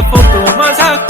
tiempo tomas a